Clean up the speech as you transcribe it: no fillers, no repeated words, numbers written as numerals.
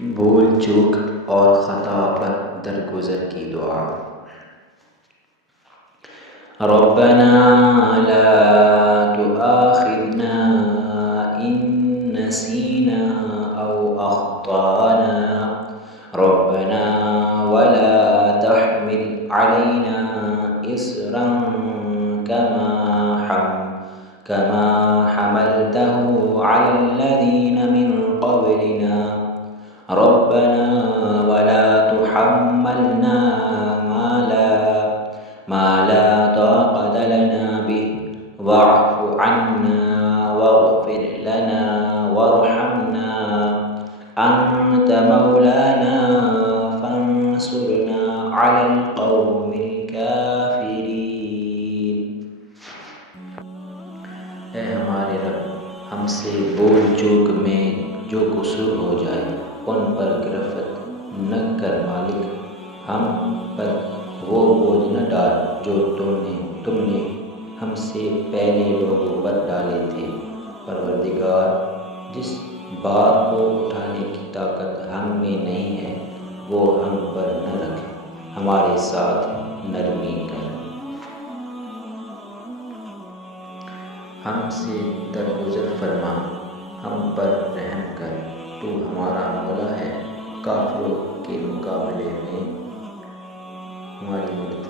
بھول چوک اور خطا پر درگزر کی دعا۔ ربنا لا تؤاخذنا إن نسينا أو أخطأنا ربنا ولا تحمل علينا إصرا كما حملته على الذين من قبلنا ربنا ولا تحملنا ما لا طاقة لنا به واعف عنا واغفر لنا وارحمنا أنت مولانا فانصرنا على القوم الكافرين۔ اے ہمارے رب، ہم سے بول چوک میں جو قصور ہو جائے ان پر گرفت نہ کر مالک، ہم پر وہ بوجھ نہ ڈال جو تم نے ہم سے پہلے لوگوں پر ڈالے تھے۔ پروردگار، جس بار کو اٹھانے کی طاقت ہم میں نہیں ہے وہ ہم پر نہ رکھ، ہمارے ساتھ نرمی کر، ہم سے درگزر فرما، ہم پر رحم کر، تو ہمارا مولا ہے، کافروں کے مقابلے میں ہماری مدد